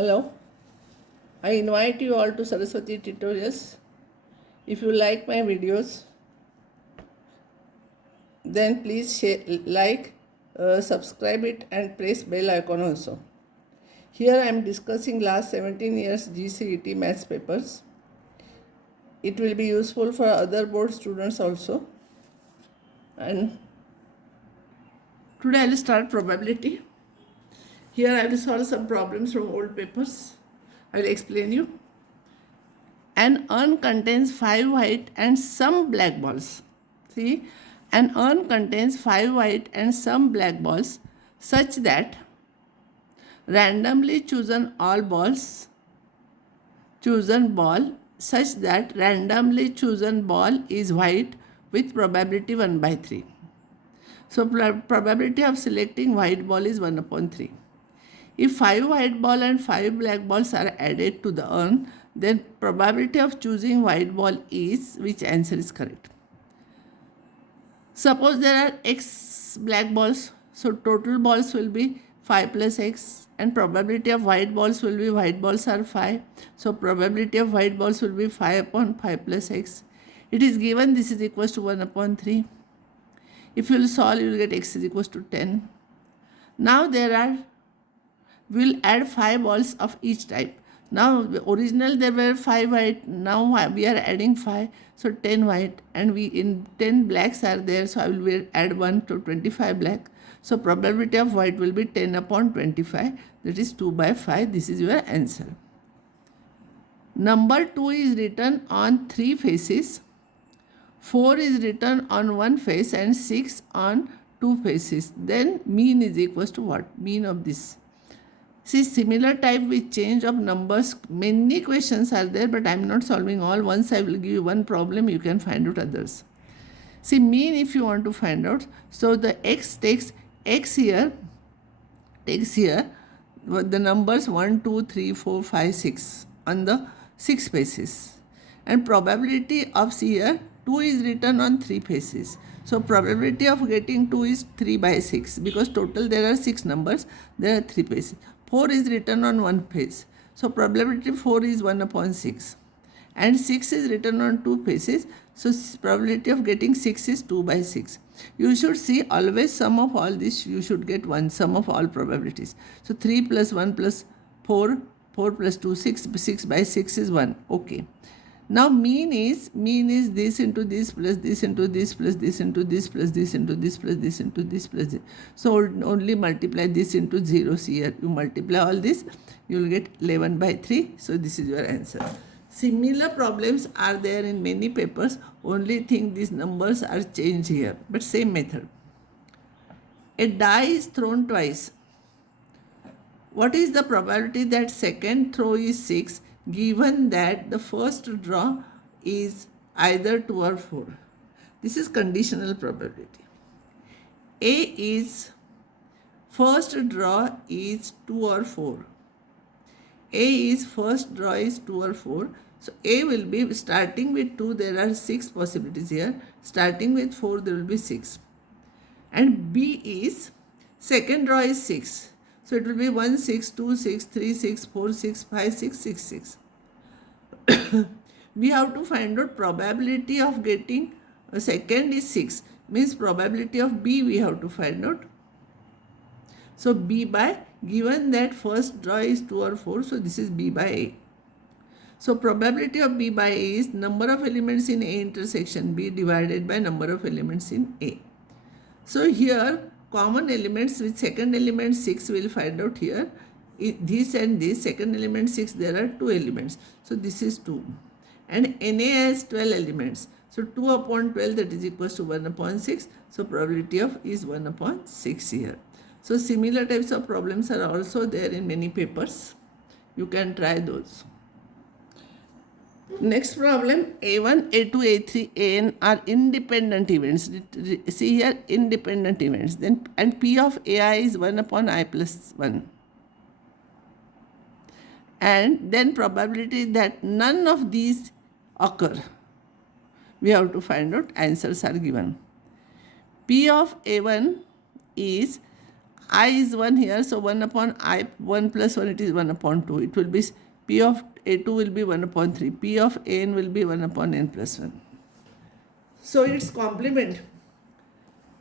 Hello, I invite you all to Saraswati tutorials. If you like my videos, then please share, subscribe it and press bell icon also. Here I am discussing last 17 years C.E.T maths papers. It will be useful for other board students also. And today I will start probability. Here I will solve some problems from old papers. I will explain you. An urn contains 5 white and some black balls. See, an urn contains 5 white and some black balls such that randomly chosen ball is white with probability 1 by 3. So probability of selecting white ball is 1 upon 3. If 5 white ball and 5 black balls are added to the urn, then probability of choosing white ball is, which answer is correct? Suppose there are x black balls, so total balls will be 5 plus x, and probability of white balls will be, white balls are 5, so probability of white balls will be 5 upon 5 plus x. It is given this is equals to 1 upon 3. If you will solve, you will get x is equals to 10. Now we will add 5 balls of each type. Now original there were 5 white, now we are adding 5, so 10 white, and we in 10 blacks are there, so I will add 1 to 25 black. So probability of white will be 10 upon 25, that is 2 by 5. This is your answer. Number 2 is written on 3 faces, 4 is written on 1 face, and 6 on 2 faces. Then mean is equals to what? Mean of this. See, similar type with change of numbers, many questions are there, but I am not solving all. Once I will give you one problem, you can find out others. See, mean if you want to find out, so the x takes the numbers 1, 2, 3, 4, 5, 6 on the 6 faces. And probability of here, 2 is written on 3 faces. So probability of getting 2 is 3 by 6, because total there are 6 numbers, there are 3 faces. 4 is written on 1 face. So probability 4 is 1 upon 6. And 6 is written on 2 faces. So probability of getting 6 is 2 by 6. You should see always sum of all this, you should get 1 sum of all probabilities. So 3 plus 1 plus 4, 4 plus 2, 6, 6 by 6 is 1. Okay. Now mean is this into this plus this into this plus this into this plus this into this plus this into this plus this. So only multiply this into zeros here. You multiply all this, you will get 11 by 3. So this is your answer. Similar problems are there in many papers. Only thing these numbers are changed here, but same method. A die is thrown twice. What is the probability that second throw is 6? Given that the first draw is either 2 or 4. This is conditional probability. A is first draw is 2 or 4. A is first draw is 2 or 4. So A will be starting with 2, there are 6 possibilities here. Starting with 4, there will be 6. And B is second draw is 6. So it will be 1, 6, 2, 6, 3, 6, 4, 6, 5, 6, 6, 6. We have to find out probability of getting a second is 6. Means probability of B we have to find out. So B by, given that first draw is 2 or 4, so this is B by A. So probability of B by A is number of elements in A intersection B divided by number of elements in A. So here common elements with second element 6 will find out here. This and this, second element 6, there are 2 elements. So this is 2. And Na has 12 elements. So 2 upon 12, that is equals to 1 upon 6. So probability of is 1 upon 6 here. So similar types of problems are also there in many papers. You can try those. Next problem, A1, A2, A3, An are independent events. See here, independent events. Then and P of Ai is 1 upon I plus 1. And then probability that none of these occur. We have to find out, answers are given. P of A1 is I is 1 here, so 1 upon I, 1 plus 1, it is 1 upon 2. It will be P of A2 will be 1 upon 3. P of An will be 1 upon n plus 1. So its complement.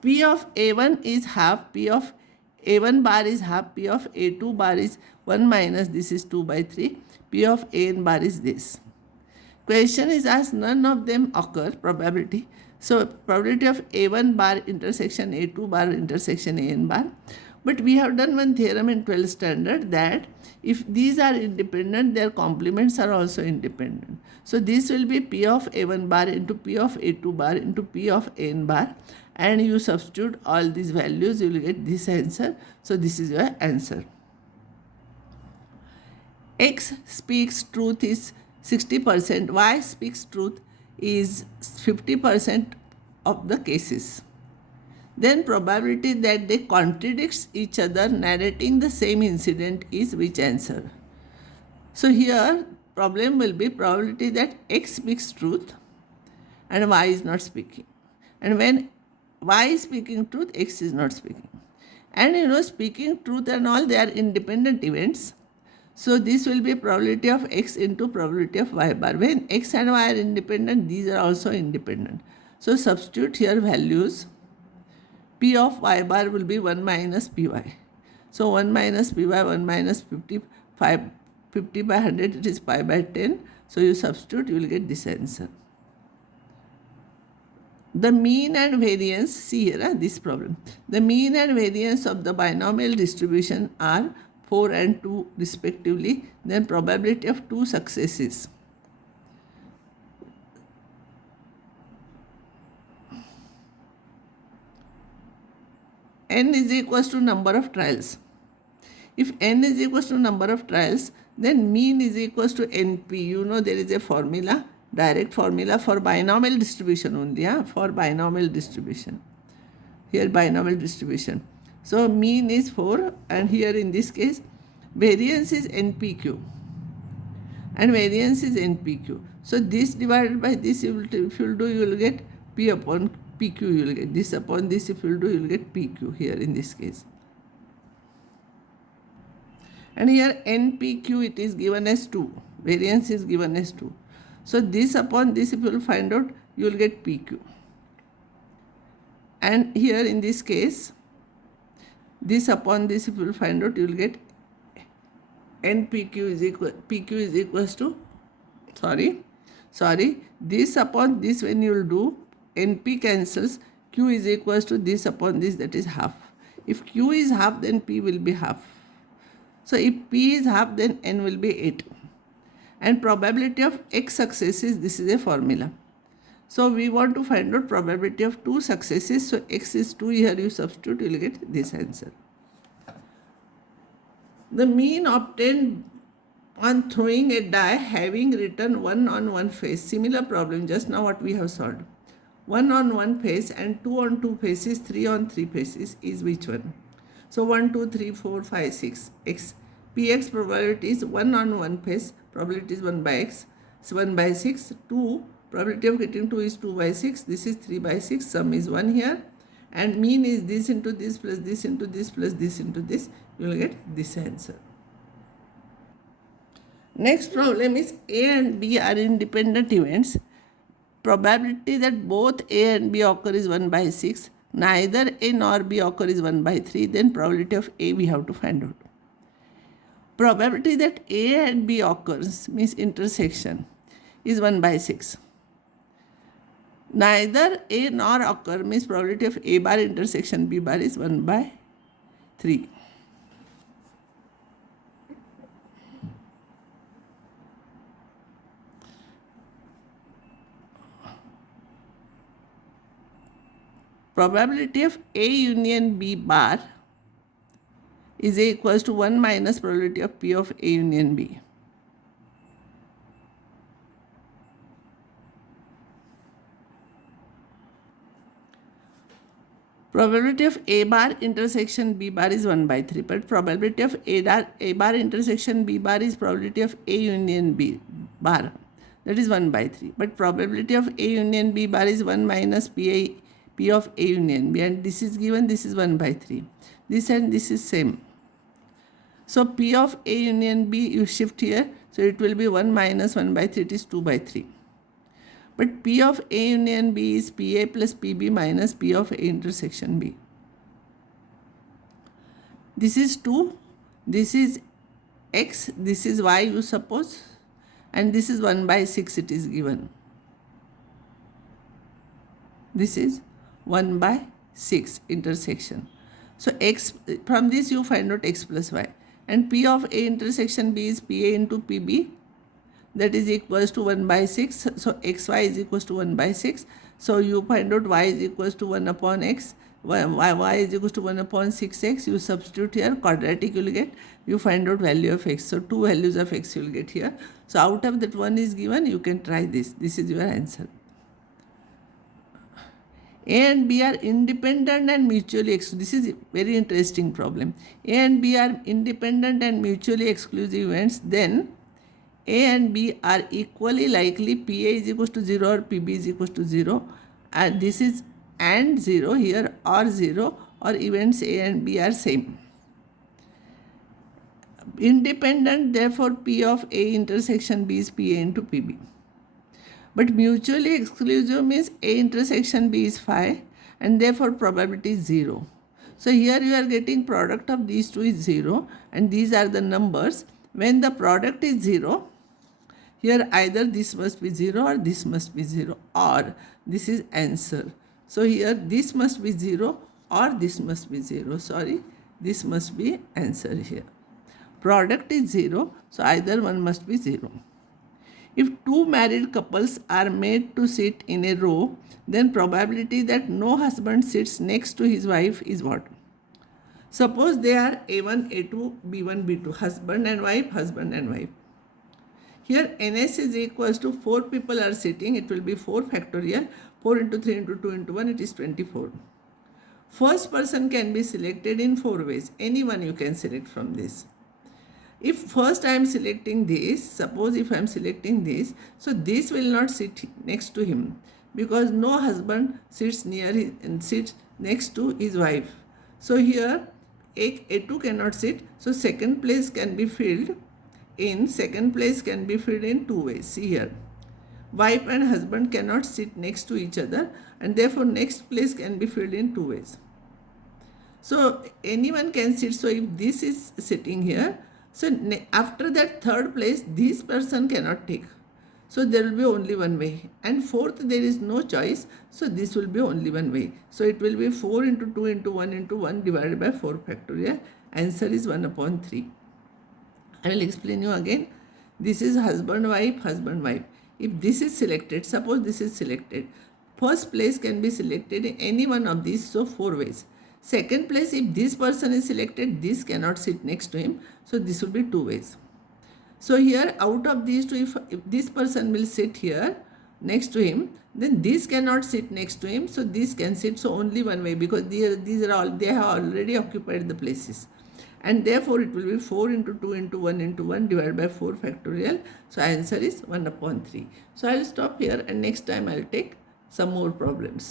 P of A1 is half, P of A1 bar is half, P of A2 bar is 1 minus, this is 2 by 3, P of An bar is this. Question is asked, none of them occur, probability. So probability of A1 bar intersection A2 bar intersection An bar. But we have done one theorem in 12th standard that if these are independent, their complements are also independent. So this will be P of A1 bar into P of A2 bar into P of N bar, and you substitute all these values, you will get this answer. So this is your answer. X speaks truth is 60%, Y speaks truth is 50% of the cases. Then probability that they contradict each other narrating the same incident is which answer? So here problem will be probability that X speaks truth and Y is not speaking. And when Y is speaking truth, X is not speaking. And speaking truth and all, they are independent events. So this will be probability of X into probability of Y bar. When X and Y are independent, these are also independent. So substitute here values. P of Y bar will be 1 minus Py. So 1 minus Py, 1 minus 50 by 100, it is pi by 10. So you substitute, you will get this answer. The mean and variance, see here this problem. The mean and variance of the binomial distribution are 4 and 2 respectively. Then probability of 2 successes. N is equals to number of trials. If n is equals to number of trials, then mean is equals to NP. There is a formula, direct formula for binomial distribution only, for binomial distribution. Here binomial distribution. So mean is 4, and here in this case variance is NPQ and variance is NPQ. So this divided by this, if you will do, you will get P upon PQ, you will get this upon this, if you will do, you will get PQ here in this case. And here NPQ, it is given as 2, variance is given as 2. So this upon this, if you will find out, you will get PQ. And here in this case, this upon this, if you will find out, you will get NPQ is equal, PQ is equals to, this upon this, when you will do, NP cancels, Q is equals to this upon this, that is half. If Q is half, then P will be half. So if P is half, then N will be 8. And probability of X successes, this is a formula. So we want to find out probability of 2 successes. So X is 2, here you substitute, you will get this answer. The mean obtained on throwing a die having written 1 on one face. Similar problem, just now what we have solved. 1 on one face and 2 on two faces, 3 on three faces is which one? So 1, 2, 3, 4, 5, 6. X. Px probability is 1 on one face, probability is 1 by x. So 1 by 6. 2, probability of getting 2 is 2 by 6. This is 3 by 6. Sum is 1 here. And mean is this into this plus this into this plus this into this. You will get this answer. Next problem is A and B are independent events. Probability that both A and B occur is 1 by 6. Neither A nor B occur is 1 by 3. Then probability of A we have to find out. Probability that A and B occurs, means intersection, is 1 by 6. Neither A nor occur, means probability of A bar intersection B bar is 1 by 3. Probability of A union B bar is equals to 1 minus probability of P of A union B. Probability of A bar intersection B bar is 1 by 3, but probability of A bar intersection B bar is probability of A union B bar, that is 1 by 3. But probability of A union B bar is 1 minus P of A union B, and this is given, this is 1 by 3. This and this is same. So P of A union B, you shift here, so it will be 1 minus 1 by 3, it is 2 by 3. But P of A union B is PA plus PB minus P of A intersection B. This is 2, this is X, this is Y, you suppose, and this is 1 by 6 it is given. This is 1 by 6 intersection. So X, from this you find out X plus Y. And P of A intersection B is PA into PB, that is equals to 1 by 6. So XY is equals to 1 by 6. So you find out Y is equals to 1 upon X. Y is equals to 1 upon 6x. You substitute here, quadratic you will get. You find out value of X. So 2 values of X you will get here. So out of that one is given, you can try this. This is your answer. A and B are independent and mutually exclusive. This is a very interesting problem. A and B are independent and mutually exclusive events. Then A and B are equally likely PA is equals to 0 or PB is equals to 0. And this is and 0 here, or 0, or events A and B are same. Independent, therefore P of A intersection B is PA into PB. But mutually exclusive means A intersection B is phi, and therefore probability is 0. So here you are getting product of these two is 0, and these are the numbers. When the product is 0, here either this must be 0 or this must be 0, or this is answer. So here this must be 0 or this must be 0. Sorry, this must be answer here. Product is 0, so either one must be 0. If two married couples are made to sit in a row, then probability that no husband sits next to his wife is what? Suppose they are A1, A2, B1, B2, husband and wife, husband and wife. Here NS is equals to 4 people are sitting, it will be 4 factorial, 4 into 3 into 2 into 1, it is 24. First person can be selected in 4 ways. Anyone you can select from this. If first I am selecting this, suppose if I am selecting this, so this will not sit next to him because no husband sits near his, and sits next to his wife. So here A2 cannot sit, so second place can be filled in 2 ways. See here, wife and husband cannot sit next to each other, and therefore next place can be filled in 2 ways. So anyone can sit. So if this is sitting here, so after that third place, this person cannot take. So there will be only one way. And fourth, there is no choice. So this will be only one way. So it will be 4 into 2 into 1 into 1 divided by 4 factorial. Answer is 1 upon 3. I will explain you again. This is husband, wife, husband, wife. If this is selected, suppose this is selected, first place can be selected in any one of these, so 4 ways. Second place, if this person is selected, this cannot sit next to him, so this will be 2 ways. So here out of these two, if this person will sit here next to him, then this cannot sit next to him, so this can sit, so only one way, because these are all, they have already occupied the places. And therefore it will be 4 into 2 into 1 into 1 divided by 4 factorial. So answer is 1 upon 3. So I will stop here, and next time I will take some more problems.